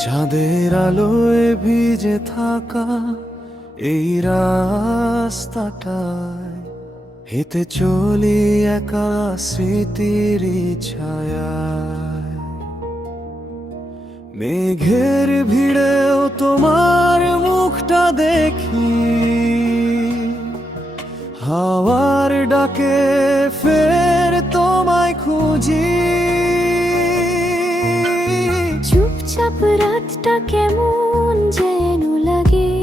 চাঁদের আলোয় ভিজে থাকা এই রাস্তাটায় হেঁটে চলি একা স্মৃতির ছায়ায়। মেঘের ভিড়েও তোমার মুখটা দেখি, হাওয়ার ডাকে ফের তোমায় খুঁজি। চুপচাপ রাতটা কেমন যেন লাগে,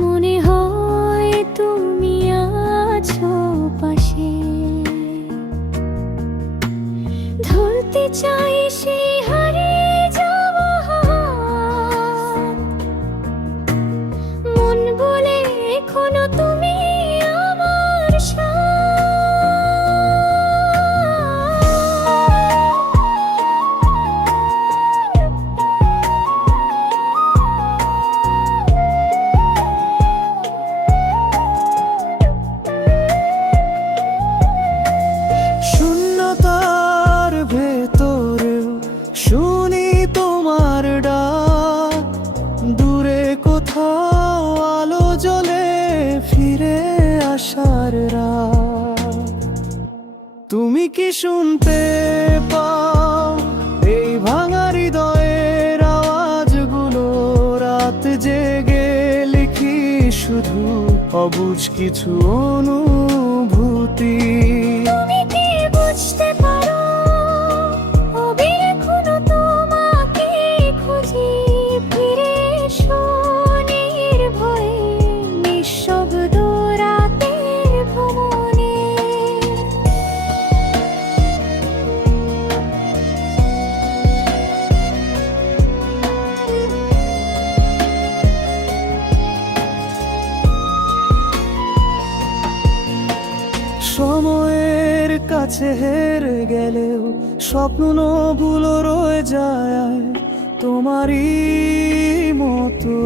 মনে হয় তুমি আছো পাশে। ধরতে চাই সেই হারিয়ে যাওয়া হাত, মন বলে এখনো তুমি আমার শূন্যতার ভেতরেও শুনি তোমার ডাক, দূরে কোথাও আলো জ্বলে ফিরে আসার রাত। তুমি কি শুনতে পাও এই ভাঙা হৃদয়ের আওয়াজগুলো? রাত জেগে লিখি শুধু অবুঝ কিছু অনুভূতি। তুমি কি বুঝতে পারো আমি এখনো তোমাকে খুঁজি? ফিরে এসো নির্ভয়ে নিঃশব্দ রাতের ভ্রমণে। সময়ের কাছে হেরে গেলেও স্বপ্নগুলো রয়ে যায় তোমারই মতো।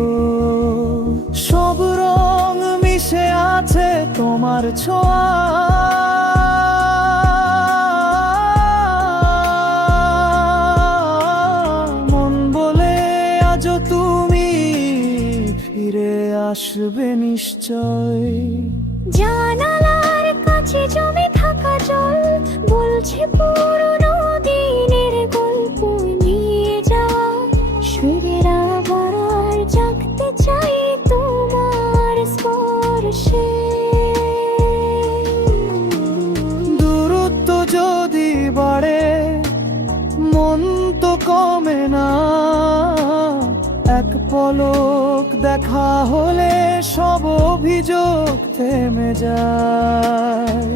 সব রং মিশে আছে তোমার ছোঁয়া, মন বলে আজও তুমি ফিরে আসবে নিশ্চয়। জানালার কাছে জমে থাকা জল বলছে পুরনো দিনের গল্প নিয়ে যাওয়া। শুয়ে আবার আর জাগতে চাই তোমার স্পর্শে। দূরত্ব যদি বাড়ে মন তো কমে না, এক পলক দেখা হলে সব অভিযোগ থেমে যায়।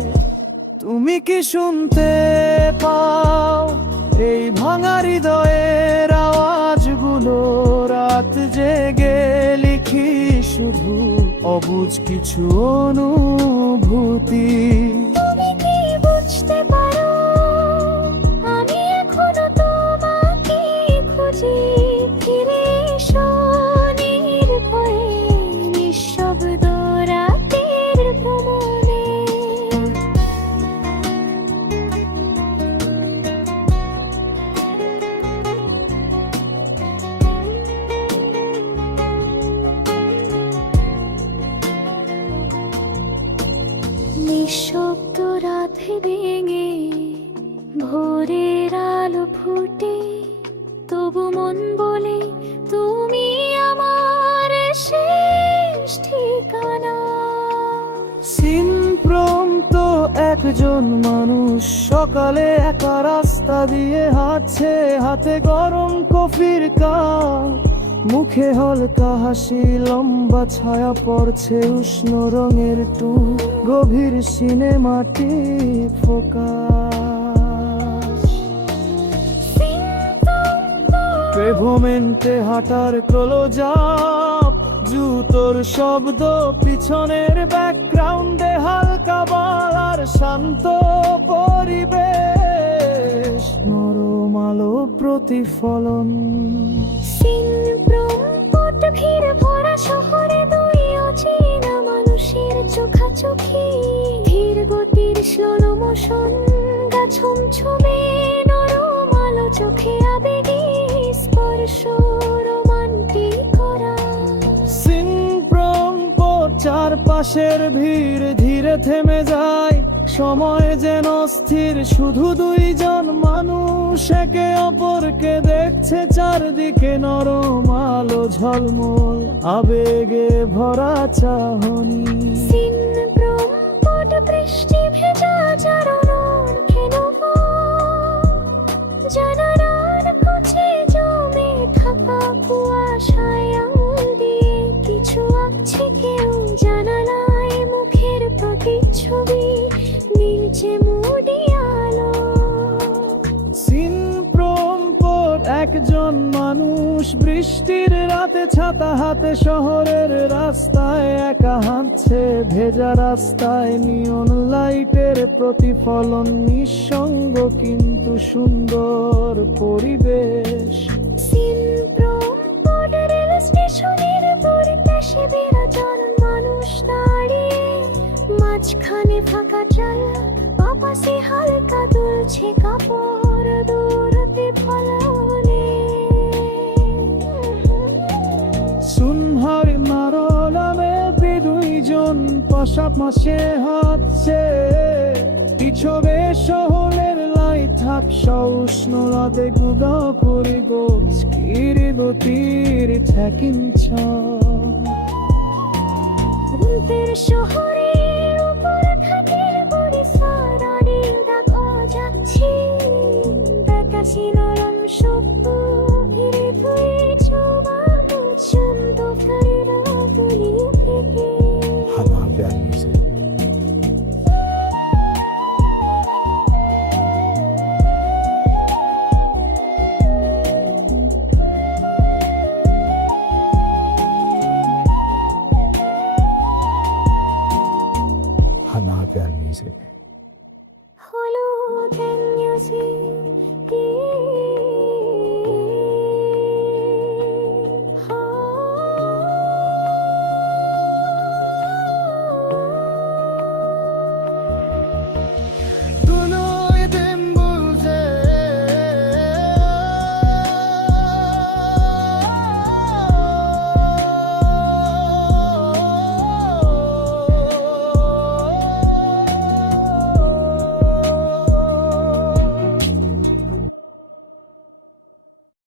তুমি কি শুনতে পাও এই ভাঙা হৃদয়ের আওয়াজগুলো? রাত জেগে লিখি শুধু অবুঝ কিছু অনুভূতি। তুমি কি বুঝতে পারো আমি এখনো তোমাকে খুঁজি? ফিরে এসো নির্ভয়ে নিঃশব্দ রাতের ভ্রমণে। নিঃশব্দ রাতে ভেঙে ভোরের আলো ফুটে, তবু মন বলে তুমি আমার শেষ ঠিকানা। সিনপ্রম্ত একজন মানুষ সকালে একা রাস্তা দিয়ে হাঁটছে, হাতে গরম কফির কাপ, মুখে হালকা হাসি, লম্বা ছায়া পড়ছে উষ্ণ রঙের টুঁ, গভীর সিনেমাটি ফোকাস। পেভমেন্টে হাঁটার ক্লোজআপ, জুতোর শব্দ পিছনের ব্যাকগ্রাউন্ডে, হালকা বালার শান্ত পরিবেশ, নরম আলো প্রতিফলন। সিনপ্রম্পট ভিড় ভরা শহরে দুই অচেনা মানুষের চোখাচোখি, ধীর গতির স্লো মোশন, গা ছমছমে নরম আলো চোখে আবেগে স্পর্শ রোমান্টিক করা। চারপাশের ভিড় ধীরে থেমে যায়, সময় যেন স্থির, শুধু দুইজন মানুষ একে অপরকে দেখছে, চারদিকে নরম আলো ঝলমল, আবেগে ভরা চাহনি। সিনপ্রম্পট বৃষ্টি ভেজা চারণন খেলব, জানালার কাছে জমে থাকা কুয়াশায় আঙুল দিয়ে কিছু আঁকছে কেউ, জানালায় মুখের প্রতিচ্ছবি নীলচে মুড়ি আলো। সিনপ্রম্পট একজন মানুষ বৃষ্টির রাতে ছাতা হাতে শহরের রাস্তায় একা হাঁটছে, ভেজা রাস্তায় নিয়ন লাইটের প্রতিফলন, নিঃসঙ্গ কিন্তু সুন্দর পরিবেশ। সিনপ্রম্পট রেল স্টেশনের পরিবেশে বিরাজন মানুষ দাঁড়িয়ে, মাঝখানে ফাঁকা চাল, বাপাসে হালকা দুলছে কাপড়, দূরতে ফলনে। সুনহার মারলামে দুইজন পাশাপাশি হাঁটছে, পিছবে শহরের লাইট হাফসা উষ্ণ রাতে গুদা করি গোস্কির গতির ঠেকিঞ্ছ। রূপের শহরের উপর খাটের বড়ি সারানির ডাক যাচ্ছি, বেকাশি নরম শব্দ